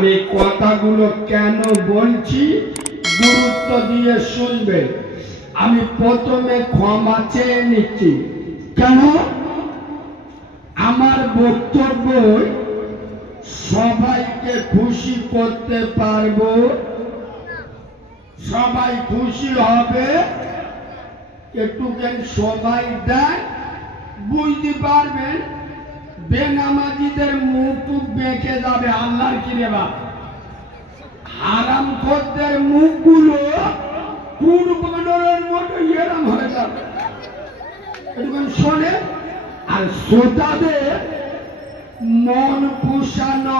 আমি কথাগুলো কেন বলছি? গুরুত্ব দিয়ে শুনবেন আমি প্রথমে ক্ষমা চেয়ে নিচ্ছি। কেন? আমার বক্তব্য সবাইকে খুশি করতে পারব। সবাই খুশি হবে। একটু কেন সবাই দেয়? বুঝতে পারবেন? বেনামাজিদের মুখ যাবে আল্লাহর কিরে বাপ? হারাম খদ্দের মুখগুলো কোন বানরের মতো এরম হয়ে যাবে। এরকম শোনে? আর শ্রোতাদের মন পুষানো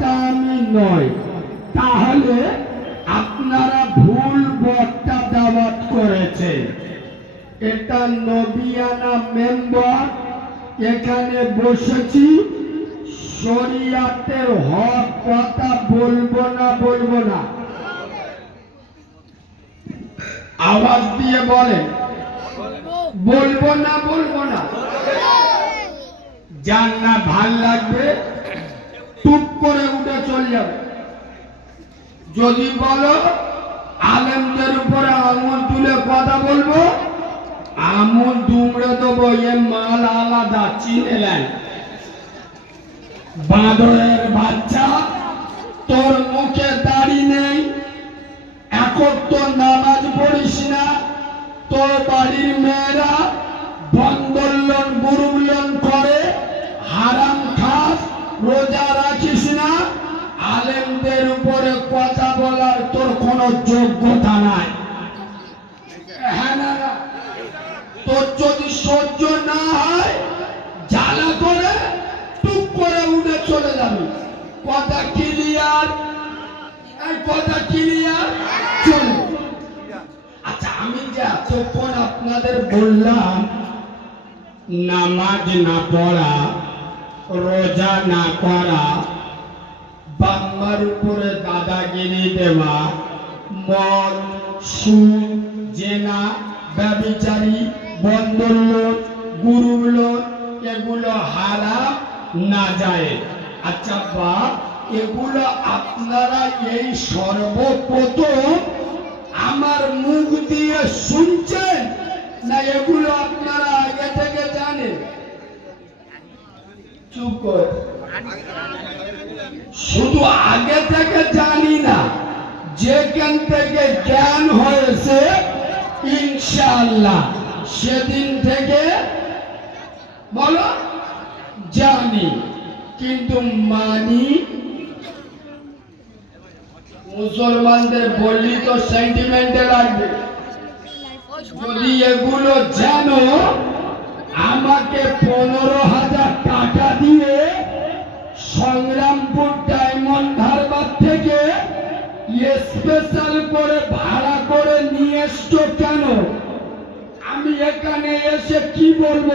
আমি নয়। তাহলে আপনারা ভুল বক্তা দাওয়াত করেছে। এটা নবিয়ানা মেম্বার এখানে বসেছি। শরিয়াতের হক কথা বলব না বলব না। আওয়াজ দিয়ে বলেন। বলব না বলব না। যার না ভালো লাগবে টুক করে উঠে চলে যাবে। যদি বলো, আলেমদের উপরে আঙুল তুলে কথা বলব, আমুল দুমড়ে দেবো এ মাল আলাদা, চিনে নেন। বাঁদরের বাচ্চা, তোর মুখে দাড়ি নেই এখন তো নামাজ পড়িস না। তোর বাড়ির মেয়েরা বন্দোলন গুরুলন করে, হারাম খাস, রোজা রাখিস না। আলেমদের উপরে কথা বলার তোর কোনো যোগ্যতা নাই হ্যাঁ না না তোর যদি সহ্য না হয় জ্বালা করে টুক করে উঠে চলে যাবে কথা ক্লিয়ার। এই কথা ক্লিয়ার? চলো। আচ্ছা আমি যে এতক্ষণ আপনাদের বললাম, নামাজ না পড়া, রোজা না করা, বাম্মার উপরে দাদাগিরি দেওয়া, মদ, সুদ, জেনা, ব্যবিচারী বন্দোলন গুরুলোন এগুলো হারা না যায়। আচ্ছা বাপ, এগুলো আপনারা এই সর্বপ্রথম আমার মুখ দিয়ে শুনছেন না এগুলো আপনারা আগে থেকে জানেন? চুপ কর। শুধু আগে থেকে জানি না, যেখান থেকে জ্ঞান হয়েছে, ইনশাআল্লাহ সেদিন থেকে বলো, জানি। কিন্তু মানি, মুসলমানদের বললি তো সেন্টিমেন্টে লাগবে। যদি এগুলো জানো, আমাকে পনেরো হাজার টাকা দিয়ে সংগ্রামপুর ডায়মন্ড হারবার থেকে স্পেশাল করে ভাড়া করে নিয়ে এসছো কেন? আমি এখানে এসে কি বলব?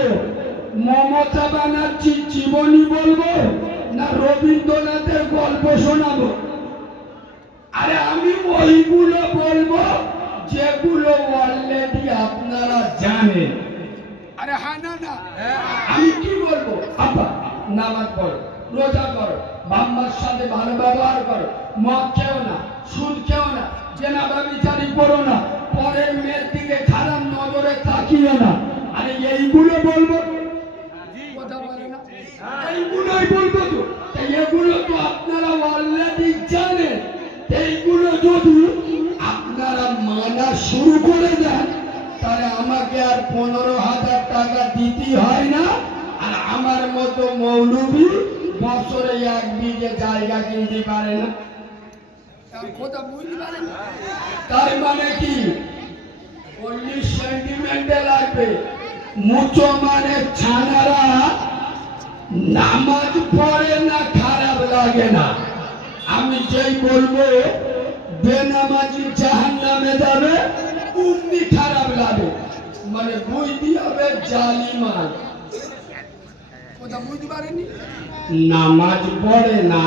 মমতা ব্যানার্জির জীবনী বলব না রবীন্দ্রনাথের গল্প শোনাবো? আরে আমি ওইগুলো বলব যেগুলো অলরেডি আপনারা জানেন। আরে হ্যাঁ না না। আমি কি বলব? আপা নামাজ পড়ো, রোজা করো, বাম্মার সাথে ভালো ব্যবহার করো, মদ খেও না, সুদ খেও না জেনা ব্যবচারি করো না, পরের মেয়ের দিকে খারাপ নজরে তাকিও না। আরে এইগুলো বলব কথা বলে না এইগুলোই বলব তো এগুলো তো আপনারা অলরেডি জানেন। এইগুলো যদি আপনারা মানা শুরু করে দেন, তাহলে আমাকে আর পনেরো হাজার টাকা দিতে হয় না। আর আমার মতো মৌলবী বছরে এক বিঘে জায়গা কিনতে পারে না। তার মানে কি? চল্লিশ সেন্টিমেন্টে লাগবে। মুচো মানে ছানারা নামাজ পড়ে না খারাপ লাগে না। আমি যেই বলব বেনামাজি জাহান নামে যাবে উমনি খারাপ লাগে। মানে বুঝতে হবে জালিমান। নামাজ পড়ে না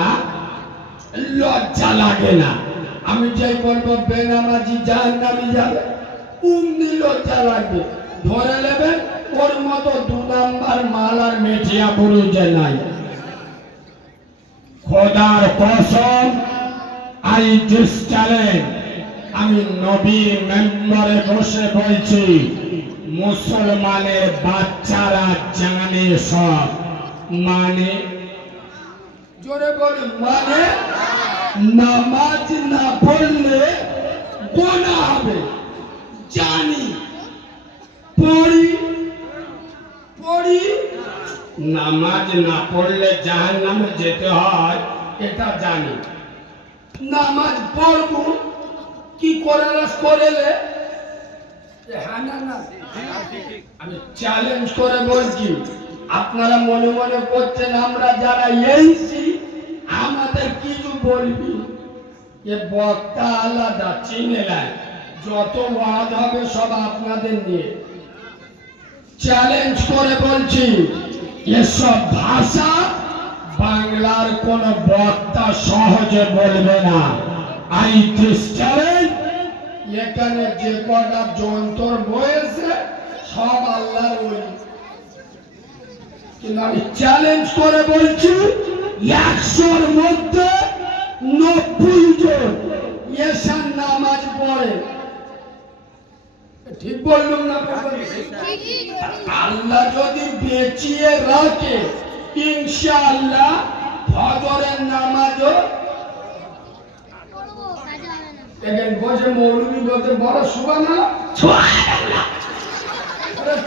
লজ্জা লাগে না। আমি যেই বলব বেনামাজি জাহান নামে যাবে উমনি লজ্জা লাগবে। ধরে নেবেন ওর মতো দু নম্বর মালার মেঠিয়া পুরুষে নাই। খোদার কসম, আই দিস আমি নবীর মেম্বারে বসে বলছি, মুসলমানের বাচ্চারা জানে সব। মানে? জোরে বলে মানে? নামাজ না পড়লে গোনা হবে। জানি। পড়ি নামাজ না পড়লে জাহান নামে যেতে হয়, এটা জানি। নামাজ পড়ব, কি করে করেলে? আমি চ্যালেঞ্জ করে বলছি, আপনারা মনে মনে করছেন আমরা যারা এইছি আমাদের কিছু বলবি? এ বক্তা আলাদা, চিনে নেয়। যত ওয়াদ হবে সব আপনাদের নিয়ে। চ্যালেঞ্জ করে বলছি এসব ভাষা বাংলার কোন বক্তা সহজে বলবে না। আই এখানে যে কটা যন্ত্র বয়েছে সব আল্লাহর ওই কিন্তু আমি চ্যালেঞ্জ করে বলছি, একশোর মধ্যে নব্বই জন এসার নামাজ পড়ে। ঠিক বললাম না আল্লাহ যদি বেঁচিয়ে রাখে ইনশাআল্লাহ ফজরের নামাজও দেখেন বসে মৌলবি বলতে বড় সুবান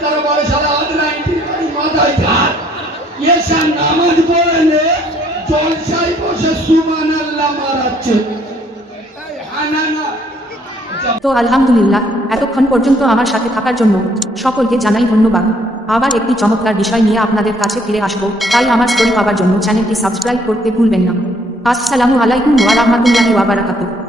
তারা বলে সারা আজ নাইনটি মাথায় ঘাট। এসব নামাজ পড়ে নে জলসায় বসে সুবান আল্লাহ মারাচ্ছে। না না তো আলহামদুলিল্লাহ, এতক্ষণ পর্যন্ত আমার সাথে থাকার জন্য সকলকে জানাই ধন্যবাদ। আবার একটি চমৎকার বিষয় নিয়ে আপনাদের কাছে ফিরে আসব, তাই আমার স্টোরি পাওয়ার জন্য চ্যানেলটি সাবস্ক্রাইব করতে ভুলবেন না। আসসালামু আলাইকুম ওয়া রাহমাতুল্লাহি ওয়া বারাকাতুহু।